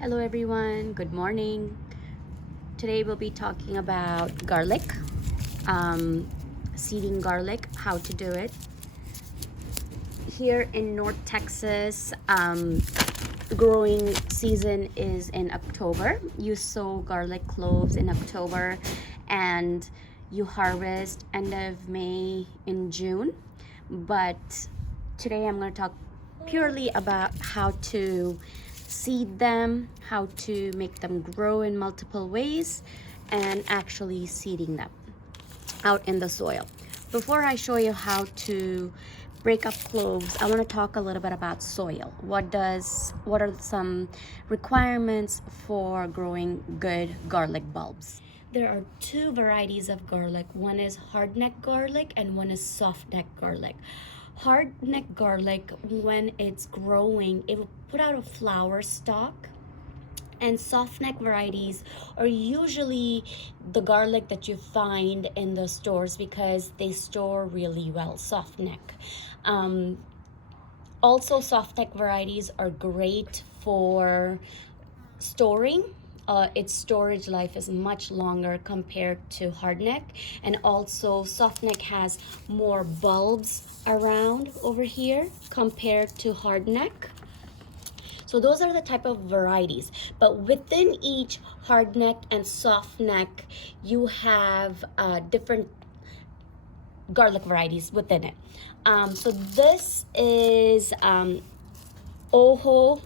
Hello everyone, good morning. Today we'll be talking about garlic, seeding garlic, how to do it. Here in North Texas, growing season is in October. You sow garlic cloves in October and you harvest end of May in June. But today I'm going to talk purely about how to seed them, how to make them grow in multiple ways, and actually seeding them out in the soil. Before I show you how to break up cloves, I want to talk a little bit about soil. What are some requirements for growing good garlic bulbs? There are two varieties of garlic. One is hardneck garlic and one is softneck garlic. Hardneck garlic, when it's growing, it will put out a flower stalk, and softneck varieties are usually the garlic that you find in the stores because they store really well. Softneck. Also, softneck varieties are great for storing. Its storage life is much longer compared to hardneck, and also softneck has more bulbs around over here compared to hardneck. So those are the type of varieties, but within each hardneck and softneck you have different garlic varieties within it. So this is Ojo,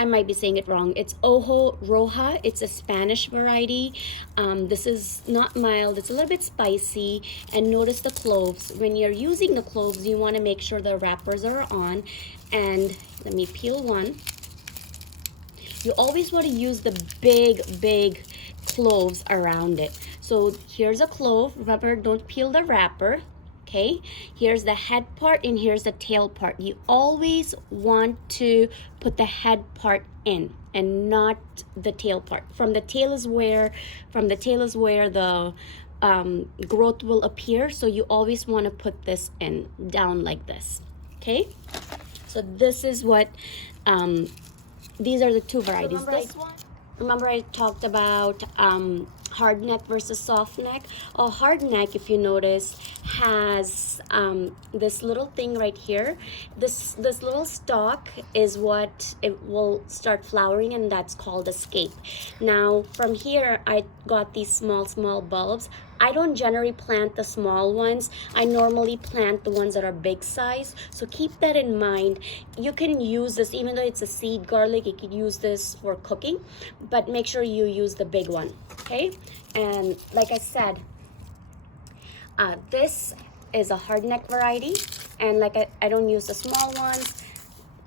I might be saying it wrong. It's Ojo Roja. It's a Spanish variety. This is not mild. It's a little bit spicy. And notice the cloves. When you're using the cloves, you want to make sure the wrappers are on. And let me peel one. You always want to use the big cloves around it. So here's a clove. Remember, don't peel the wrapper. Okay, here's the head part and here's the tail part. You always want to put the head part in and not the tail part. From the tail is where the growth will appear. So you always want to put this in down like this. Okay, so this is what these are the two varieties. Remember I talked about hardneck versus softneck. A hardneck, if you notice, has this little thing right here. This little stalk is what it will start flowering, and that's called a scape. Now from here I got these small bulbs. I don't generally plant the small ones. I normally plant the ones that are big size. So keep that in mind. You can use this, even though it's a seed garlic, you can use this for cooking, but make sure you use the big one, okay? And like I said, this is a hardneck variety, and like I don't use the small ones.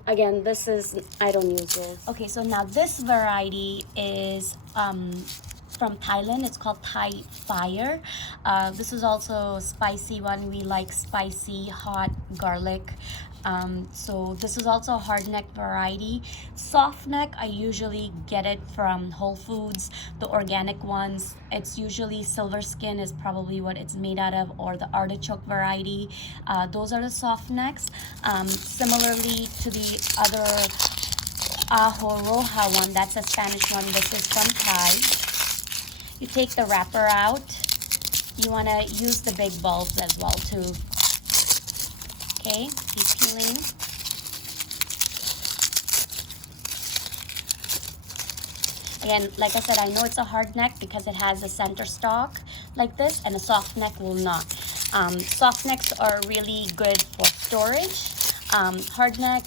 Again, I don't use this. Okay, so now this variety is from Thailand. It's called Thai Fire. This is also a spicy one. We like spicy, hot garlic. So this is also a hardneck variety. Softneck, I usually get it from Whole Foods, the organic ones. It's usually silver skin is probably what it's made out of, or the artichoke variety. Those are the softnecks. Similarly to the other Ajo Roja one, that's a Spanish one. This is from Thai. You take the wrapper out. You want to use the big bulbs as well too. Okay, keep peeling. Again, like I said, I know it's a hard neck because it has a center stalk like this, and a soft neck will not. Soft necks are really good for storage. Hard neck,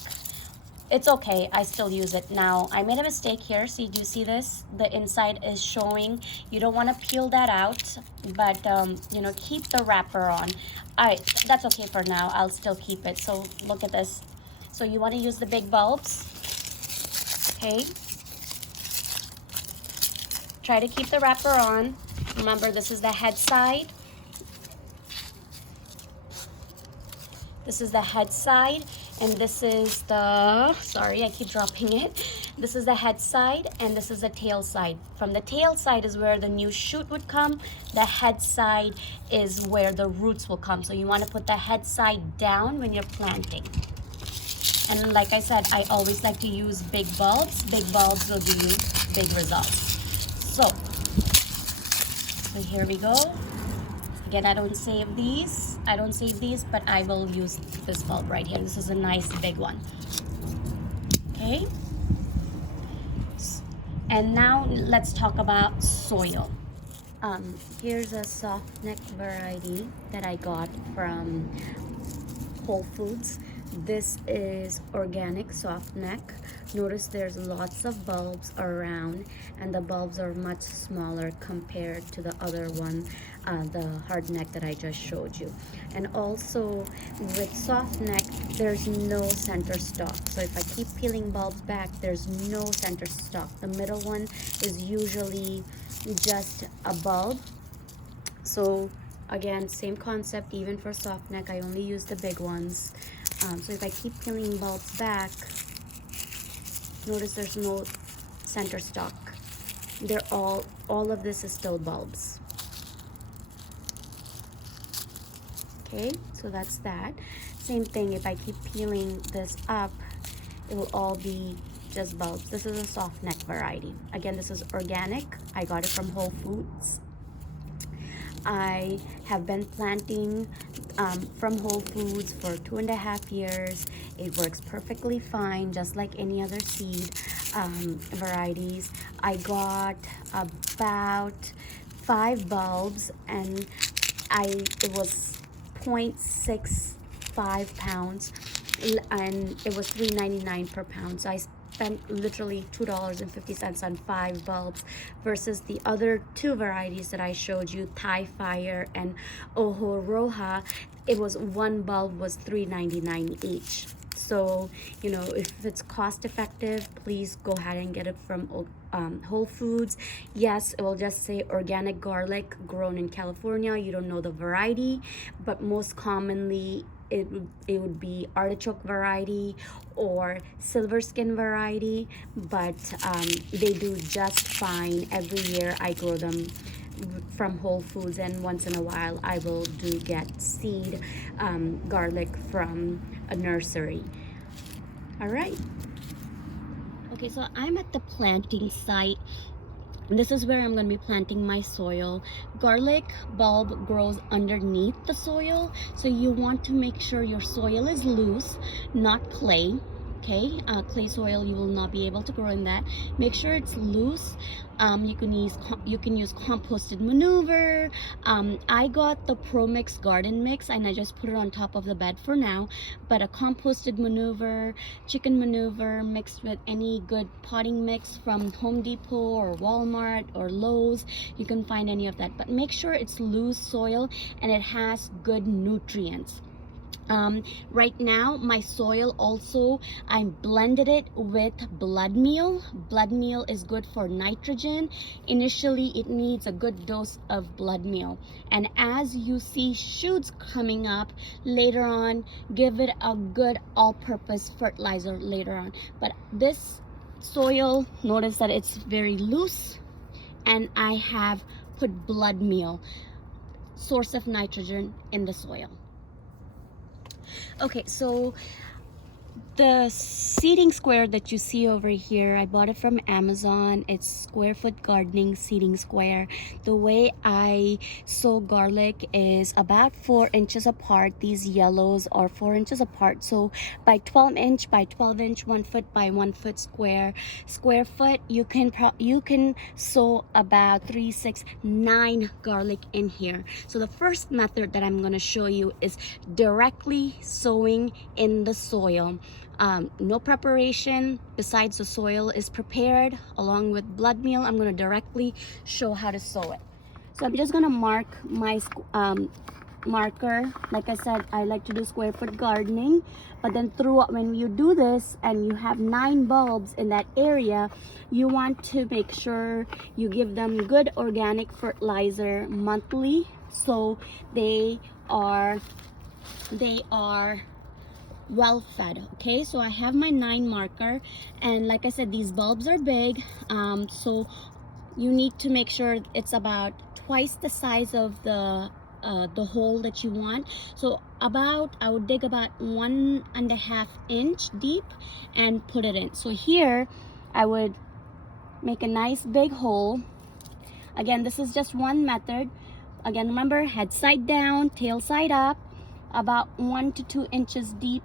it's okay. I still use it. Now, I made a mistake here. See, do you see this? The inside is showing. You don't want to peel that out, but you know, keep the wrapper on. All right, that's okay for now. I'll still keep it. So look at this. So you want to use the big bulbs. Okay. Try to keep the wrapper on. Remember, this is the head side. This is the head side, and this is the, sorry, I keep dropping it. This is the head side, and this is the tail side. From the tail side is where the new shoot would come. The head side is where the roots will come. So you want to put the head side down when you're planting. And like I said, I always like to use big bulbs. Big bulbs will give you big results. So here we go. Again, I don't save these, but I will use this bulb right here. This is a nice big one. Okay, and now let's talk about soil. Here's a soft neck variety that I got from Whole Foods. This is organic soft neck. Notice there's lots of bulbs around, and the bulbs are much smaller compared to the other one, the hard neck that I just showed you. And also with soft neck, there's no center stalk. So if I keep peeling bulbs back, there's no center stalk. The middle one is usually just a bulb. So again, same concept, even for soft neck, I only use the big ones. So if I keep peeling bulbs back, notice there's no center stalk. They're all of this is still bulbs. Okay, so that's that. Same thing, if I keep peeling this up, it will all be just bulbs. This is a soft neck variety. Again, this is organic. I got it from Whole Foods. I have been planting from Whole Foods for 2.5 years. It works perfectly fine, just like any other seed varieties. I got about 5 bulbs, and it was 0.65 pounds, and it was $3.99 per pound. So I spent literally $2.50 on 5 bulbs versus the other 2 varieties that I showed you, Thai Fire and Ojo Roja. It was 1 bulb was $3.99 each. So, you know, if it's cost effective, please go ahead and get it from Whole Foods. Yes, it will just say organic garlic grown in California. You don't know the variety, but most commonly it would be artichoke variety or silver skin variety, but they do just fine. Every year I grow them from Whole Foods, and once in a while I will get seed garlic from a nursery. All right. Okay, so I'm at the planting site. This is where I'm going to be planting my soil. Garlic bulb grows underneath the soil, so you want to make sure your soil is loose, not clay. Okay, clay soil, you will not be able to grow in that. Make sure it's loose. You can use composted manure. I got the Pro Mix garden mix, and I just put it on top of the bed for now. But a composted manure, chicken manure mixed with any good potting mix from Home Depot or Walmart or Lowe's, you can find any of that. But make sure it's loose soil and it has good nutrients. Right now my soil also, I blended it with blood meal. Blood meal is good for nitrogen. Initially it needs a good dose of blood meal, and as you see shoots coming up later on, give it a good all-purpose fertilizer later on. But this soil, notice that it's very loose, and I have put blood meal, source of nitrogen, in the soil. Okay, so the seeding square that you see over here, I bought it from Amazon. It's square foot gardening seeding square. The way I sow garlic is about 4 inches apart. These yellows are 4 inches apart. So by 12 inch by 12 inch, 1 foot by 1 foot square foot, you can sow about 3, 6, 9 garlic in here. So the first method that I'm going to show you is directly sowing in the soil. No preparation besides the soil is prepared along with blood meal. I'm going to directly show how to sow it. So I'm just going to mark my marker. Like I said, I like to do square foot gardening, but then when you do this and you have 9 bulbs in that area, you want to make sure you give them good organic fertilizer monthly, so they are well fed. Okay, so I have my 9 marker, and like I said, these bulbs are big, so you need to make sure it's about twice the size of the the hole that you want. So I would dig about 1.5 inch deep and put it in. So here I would make a nice big hole. Again, this is just one method. Again, remember, head side down, tail side up, about 1 to 2 inches deep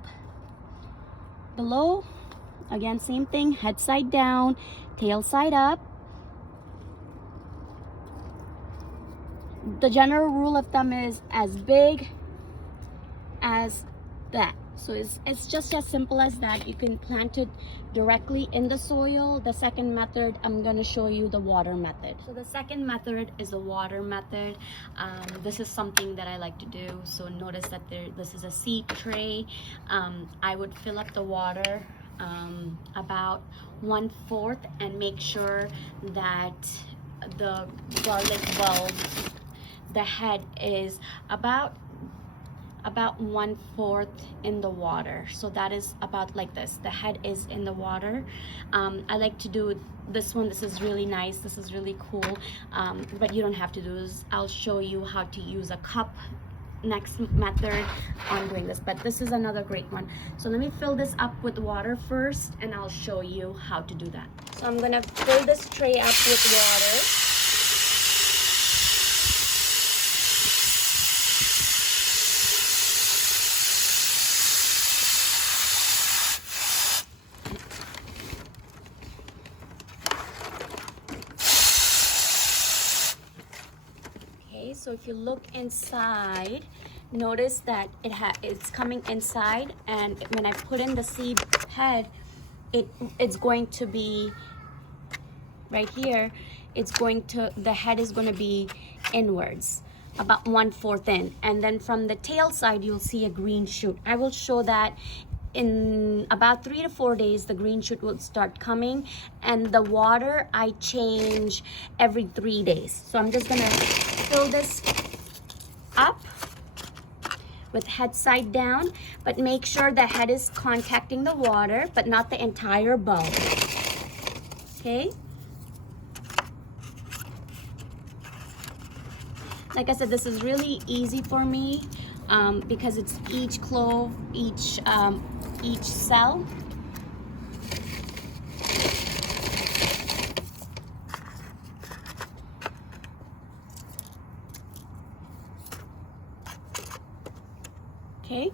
below. Again, same thing, head side down, tail side up. The general rule of thumb is as big as that. So it's just as simple as that. You can plant it directly in the soil. The second method, I'm going to show you the water method. So the second method is the water method. This is something that I like to do. So notice that this is a seed tray. I would fill up the water about 1/4 and make sure that the garlic bulb, the head is about 1/4 in the water. So that is about like this. The head is in the water. I like to do this one. This is really nice. This is really cool. But you don't have to do this. I'll show you how to use a cup next method on doing this, but this is another great one. So let me fill this up with water first and I'll show you how to do that. So I'm gonna fill this tray up with water. So if you look inside, notice that it's coming inside, and when I put in the seed head, it's going to be right here. The head is going to be inwards, about 1/4 in, and then from the tail side you'll see a green shoot. I will show that in about 3 to 4 days. The green shoot will start coming, and the water I change every 3 days. So I'm just gonna fill this up with head side down, but make sure the head is contacting the water, but not the entire bulb. Okay? Like I said, this is really easy for me because it's each clove, each cell. Okay.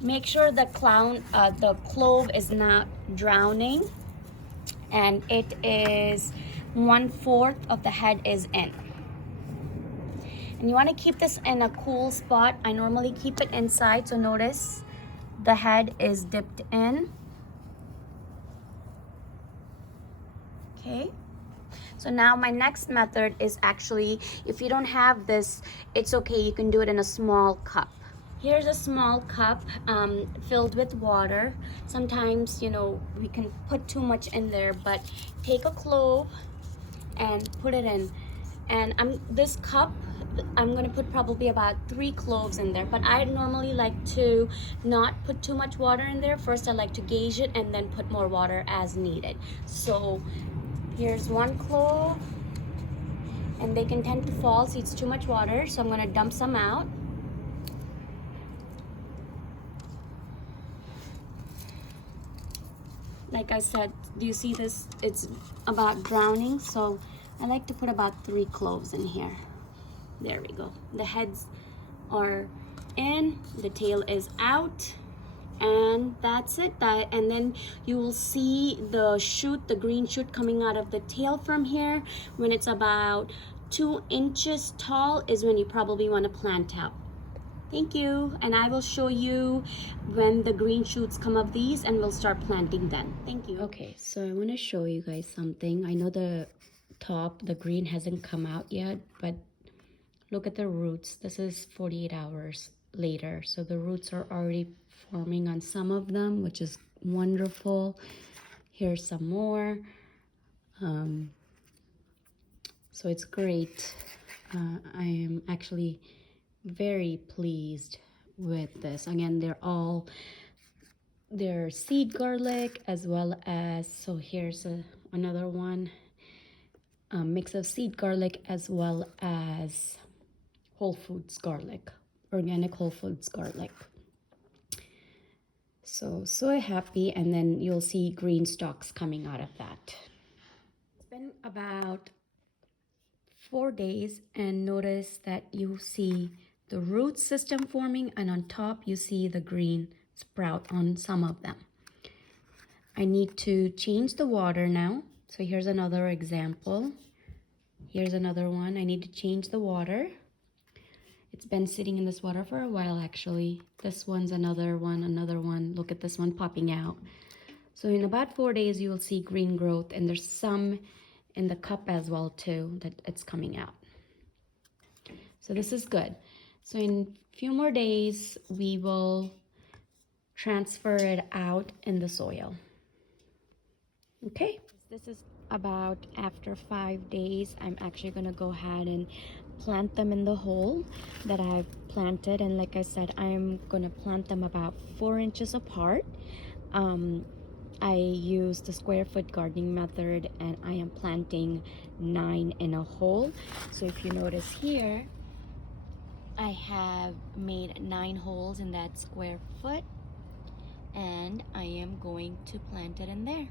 Make sure the clove is not drowning, and it is 1/4 of the head is in. And you want to keep this in a cool spot. I normally keep it inside, so notice the head is dipped in. Okay. So now my next method is actually, if you don't have this, it's okay, you can do it in a small cup. Here's a small cup filled with water. Sometimes, we can put too much in there, but take a clove and put it in. And this cup, I'm gonna put probably about 3 cloves in there, but I normally like to not put too much water in there. First, I like to gauge it and then put more water as needed. So here's 1 clove, and they can tend to fall, so it's too much water, so I'm gonna dump some out. Like I said, do you see this? It's about drowning, so I like to put about 3 cloves in here. There we go. The heads are in, the tail is out, and that's it. And then you will see the shoot, the green shoot coming out of the tail from here. When it's about 2 inches tall is when you probably want to plant out. Thank you, and I will show you when the green shoots come of these, and we'll start planting then. Thank you. Okay, so I want to show you guys something. I know the green hasn't come out yet, but look at the roots. This is 48 hours later, so the roots are already forming on some of them, which is wonderful. Here's some more. So it's great. I am actually very pleased with this. Again, they're seed garlic as well as, so here's another one, a mix of seed garlic as well as whole foods garlic, organic whole foods garlic. So happy, and then you'll see green stalks coming out of that. It's been about 4 days, and notice that you see the root system forming, and on top you see the green sprout on some of them. I need to change the water now. So here's another example. Here's another one. I need to change the water. It's been sitting in this water for a while actually. This one's another one. Look at this one popping out. So in about 4 days you will see green growth, and there's some in the cup as well too that it's coming out. So this is good. So in a few more days we will transfer it out in the soil. Okay, this is about after 5 days. I'm actually gonna go ahead and plant them in the hole that I've planted, and like I said, I'm gonna plant them about 4 inches apart. I use the square foot gardening method, and I am planting 9 in a hole. So if you notice here, I have made 9 holes in that square foot, and I am going to plant it in there.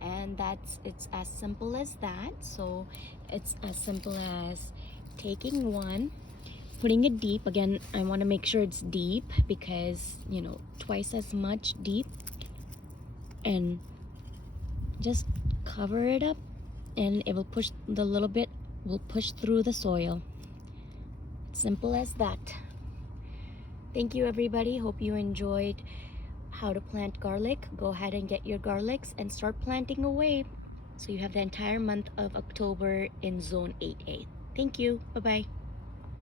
And it's as simple as that. So it's as simple as taking one, putting it deep. Again, I want to make sure it's deep because, you know, twice as much deep, and just cover it up, and it will push, the little bit will push through the soil. Simple as that. Thank you everybody. Hope you enjoyed how to plant garlic. Go ahead and get your garlics and start planting away, so you have the entire month of October in zone 8A. Thank you. Bye-bye.